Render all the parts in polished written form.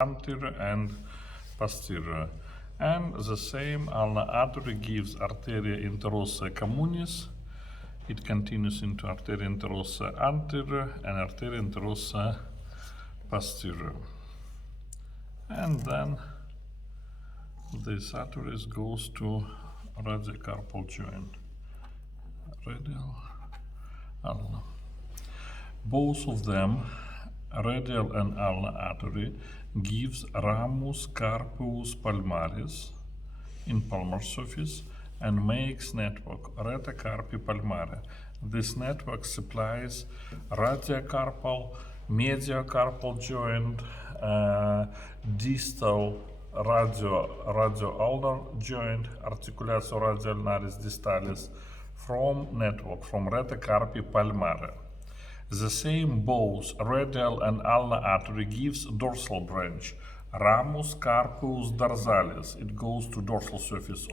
anterior and posterior. And the same ulnar artery gives arteria interossa communis. It continues into arteria interossa anterior and arteria interossa posterior. And then this arteries goes to radiocarpal joint. Radial, ulnar. Both of them, radial and ulnar artery, gives ramus carpus palmaris in palmar surface and makes network retacarpi palmare. This network supplies radiocarpal, mediocarpal joint, distal radio-ulnar joint, articulatio radioulnaris distalis from network from retacarpi palmare. The same both radial and ulnar artery gives dorsal branch, ramus carpus dorsalis. It goes to dorsal surface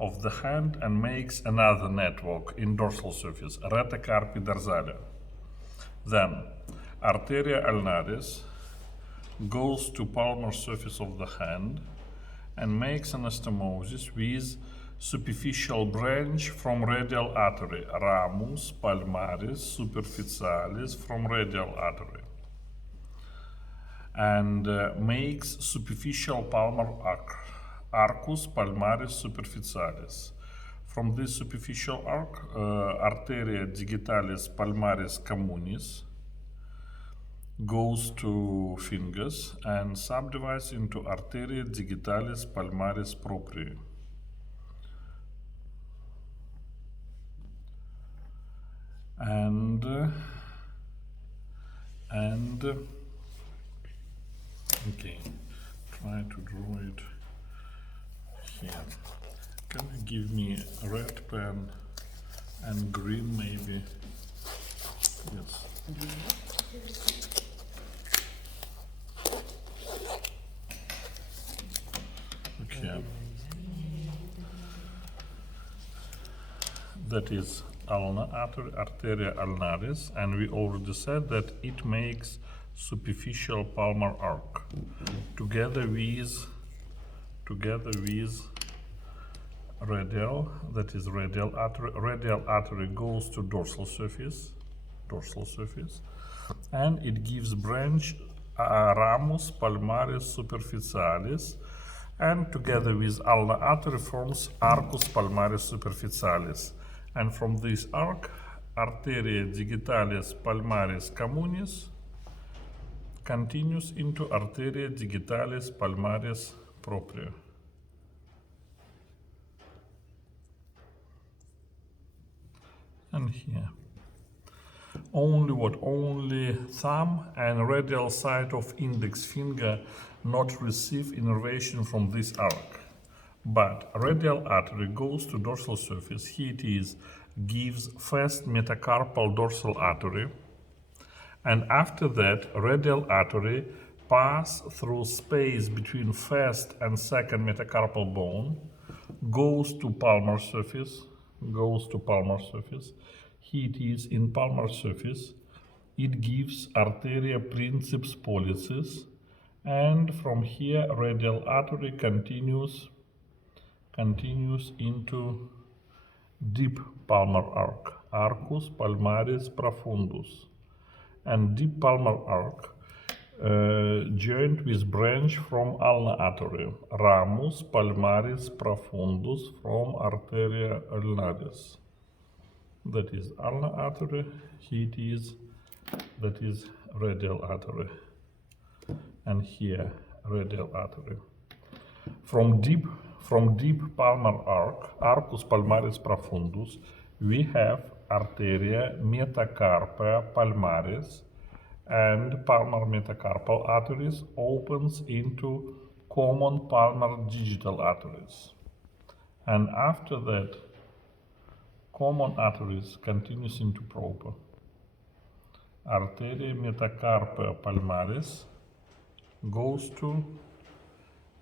of the hand and makes another network in dorsal surface, retacarpi dorsalis. Then arteria ulnaris goes to palmar surface of the hand and makes anastomosis with superficial branch from radial artery, ramus palmaris superficialis from radial artery, and makes superficial palmar arcus palmaris superficialis. From this superficial arc, arteria digitalis palmaris communis goes to fingers and subdivides into arteria digitalis palmaris propria. And okay, try to draw it here. Can you give me a red pen and green maybe? Yes. Okay. That is ulnar artery, arteria ulnaris, and we already said that it makes superficial palmar arc together with radial, that is radial artery. Radial artery goes to dorsal surface, and it gives branch ramus palmaris superficialis, and together with ulnar artery forms arcus palmaris superficialis. And from this arc, arteria digitalis palmaris communis continues into arteria digitalis palmaris propria. And here. Only thumb and radial side of index finger not receive innervation from this arc. But radial artery goes to dorsal surface. Here it is, gives first metacarpal dorsal artery, and after that radial artery pass through space between first and second metacarpal bone, goes to palmar surface. Here it is in palmar surface. It gives arteria princeps pollicis, and from here radial artery continues into deep palmar arc, arcus palmaris profundus, and deep palmar arc joined with branch from ulnar artery, ramus palmaris profundus from arteria ulnaris. That is ulnar artery. Here it is, that is radial artery, and here radial artery. From deep palmar arc, arcus palmaris profundus, we have arteria metacarpia palmaris, and palmar metacarpal arteries opens into common palmar digital arteries. And after that, common arteries continues into proper. Arteria metacarpia palmaris goes to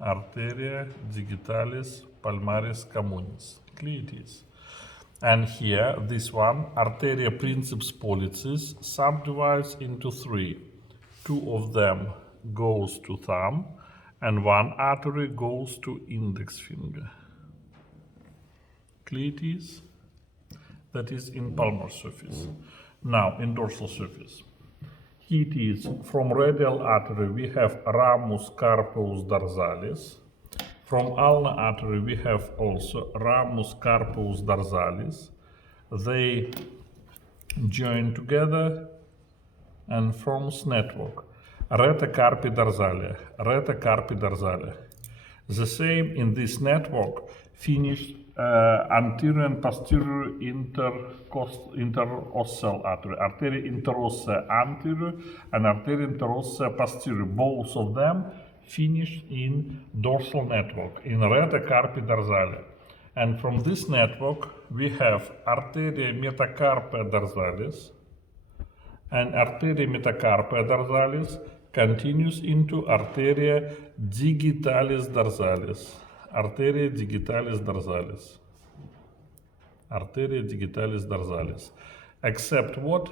arteria digitalis palmaris communis. Clear it is. And here, this one, arteria princeps pollicis, subdivides into three. Two of them goes to thumb, and one artery goes to index finger. Clear it is? That is in palmar surface. Now, in dorsal surface. Here it is, from radial artery we have ramus carpus dorsalis. From ulnar artery we have also ramus carpus dorsalis. They join together and forms network. Retacarpi dorsalis. The same in this network finished anterior and posterior interosseal artery. Arteria interossea anterior and arteria interossea posterior. Both of them finish in dorsal network, in retacarpi dorsalis. And from this network we have arteria metacarpia dorsalis, and arteria metacarpia dorsalis continues into arteria digitalis dorsalis. Arteria digitalis dorsalis. Arteria digitalis dorsalis. Except what?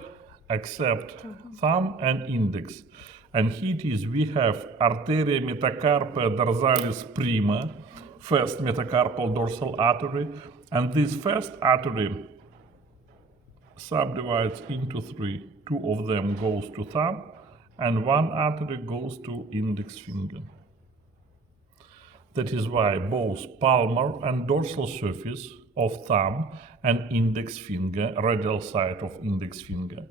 Except thumb and index. And here it is, we have arteria metacarpia dorsalis prima, first metacarpal dorsal artery, and this first artery subdivides into three. Two of them goes to thumb, and one artery goes to index finger. That is why both palmar and dorsal surface of thumb and index finger, radial side of index finger,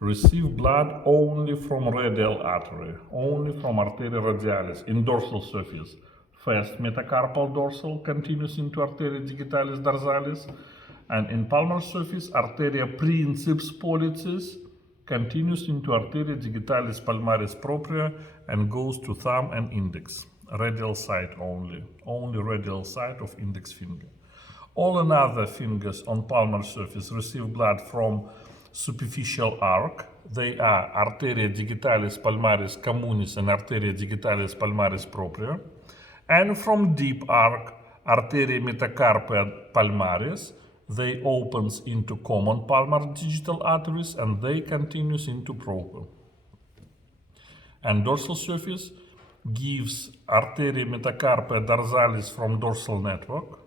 receive blood only from radial artery, only from arteria radialis in dorsal surface. First metacarpal dorsal continues into arteria digitalis dorsalis, and in palmar surface, arteria princeps pollicis continues into arteria digitalis palmaris propria and goes to thumb and index. Radial side only radial side of index finger. All another fingers on palmar surface receive blood from superficial arc. They are arteria digitalis palmaris communis and arteria digitalis palmaris propria. And from deep arc, arteria metacarpia palmaris, they opens into common palmar digital arteries and they continues into proper. And dorsal surface gives arteria metacarpia dorsalis from dorsal network,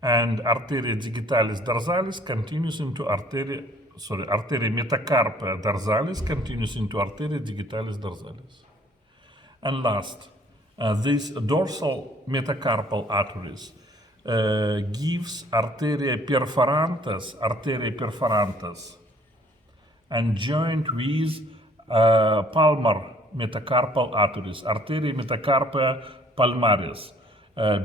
and arteria digitalis dorsalis continues into arteria metacarpia dorsalis continues into arteria digitalis dorsalis. And last, these dorsal metacarpal arteries gives arteria perforantes and joined with palmar metacarpal arteries, arteria metacarpia palmaris.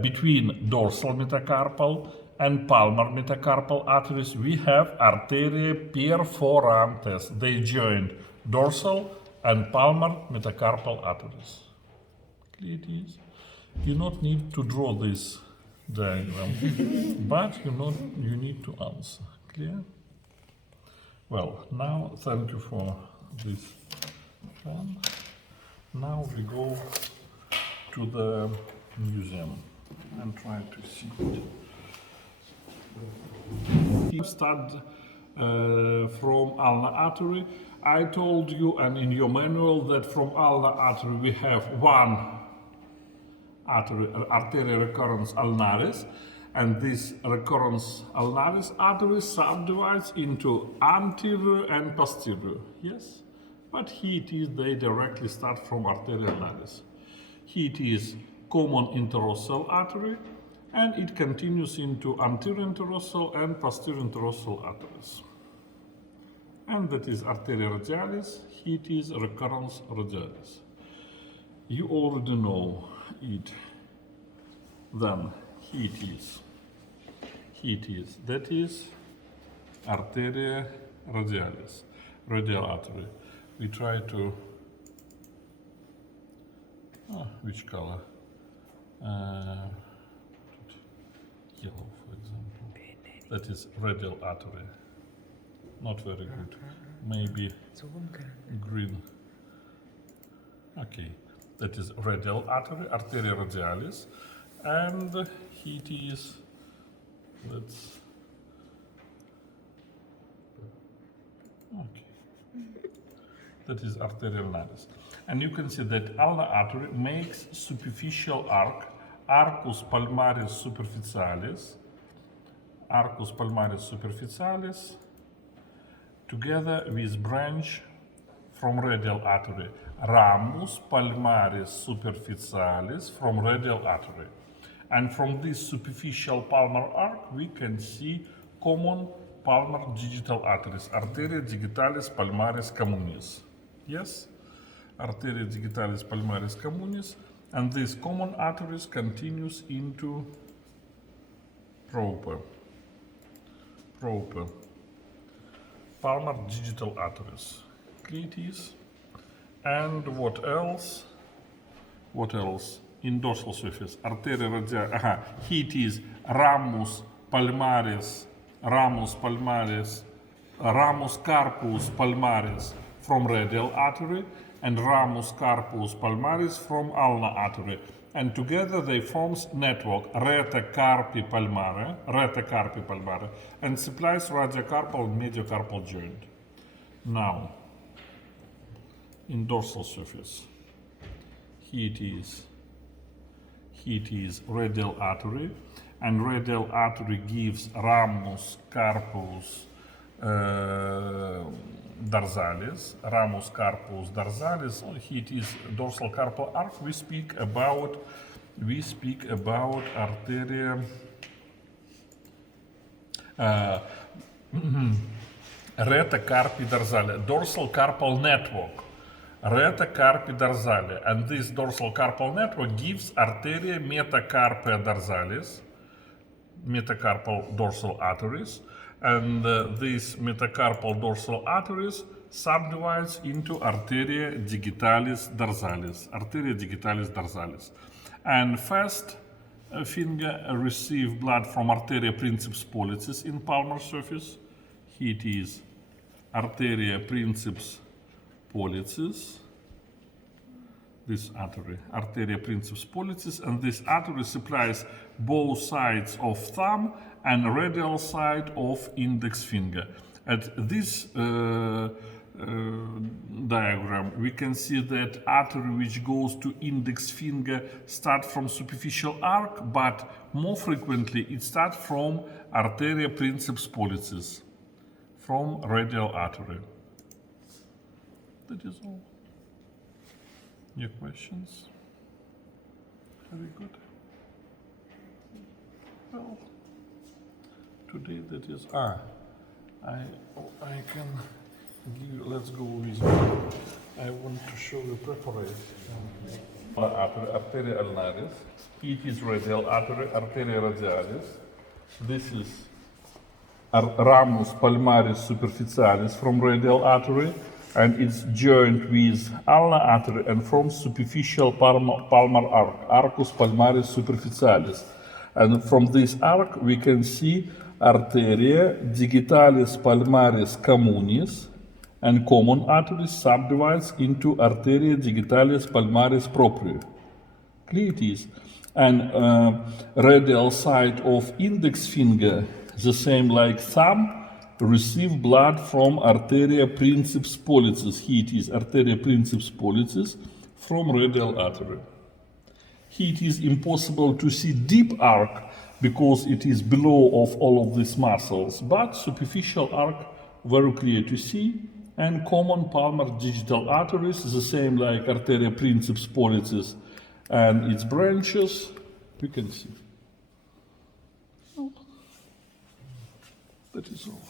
Between dorsal metacarpal and palmar metacarpal arteries we have arteria perforantes. They joined dorsal and palmar metacarpal arteries. Clear it is? You not need to draw this diagram, but you need to answer. Clear? Well, now thank you for this one. Now we go to the museum and try to see it. You start from ulnar artery. I told you, and in your manual, that from ulnar artery we have one artery, arteria recurrens ulnaris, and this recurrens ulnaris artery subdivides into anterior and posterior. Yes? But here it is, they directly start from arteria ulnaris. Here it is common interosseal artery, and it continues into anterior interosseal and posterior interosseal arteries. And that is arteria radialis, here it is recurrens radialis. You already know it. Then here it is. Here it is. That is arteria radialis, radial artery. We try to, which color? Yellow, for example. That is radial artery. Not very good. Maybe green. Okay, that is radial artery, arteria radialis, and here it is. Let's. Okay. That is arteria ulnaris. And you can see that ulnar artery makes superficial arc, arcus palmaris superficialis, together with branch from radial artery, ramus palmaris superficialis from radial artery. And from this superficial palmar arc, we can see common palmar digital arteries, arteria digitalis palmaris communis. Yes? Arteria digitalis palmaris communis, and these common arteries continues into proper palmar digital arteries, cletis, and what else? In dorsal surface, arteria radialis, it is ramus carpus palmaris from radial artery, and ramus carpus palmaris from ulnar artery. And together they forms network rete carpi palmare, and supplies radiocarpal and mediocarpal joint. Now, in dorsal surface, it is radial artery, and radial artery gives ramus carpus dorsalis, it is dorsal carpal arc. We speak about arteria rete carpi dorsale, dorsal carpal network, rete carpi dorsale, and this dorsal carpal network gives arteria metacarpia dorsalis, metacarpal dorsal arteries, and these metacarpal dorsal arteries subdivides into arteria digitalis dorsalis. And first finger receive blood from arteria princeps pollicis in palmar surface. It is arteria princeps pollicis, this artery, arteria princeps pollicis, and this artery supplies both sides of thumb and radial side of index finger. At this diagram, we can see that artery which goes to index finger starts from superficial arc, but more frequently it starts from arteria princeps pollicis, from radial artery. That is all. Your questions? Very good. Well, today that is I can give. Let's go with. I want to show you preparation. Arteria ulnaris. It is radial artery. Arteria radialis. This is ramus palmaris superficialis from radial artery, and it's joined with ulnar artery and from superficial palmar arc, arcus palmaris superficialis. And from this arc we can see arteria digitalis palmaris communis, and common arteries subdivides into arteria digitalis palmaris propria, cletis, and radial side of index finger, the same like thumb, receive blood from arteria princeps pollicis. It is arteria princeps pollicis from radial artery. It is impossible to see deep arc because it is below of all of these muscles, but superficial arc very clear to see, and common palmar digital arteries, the same like arteria princeps pollicis and its branches, you can see. That is all.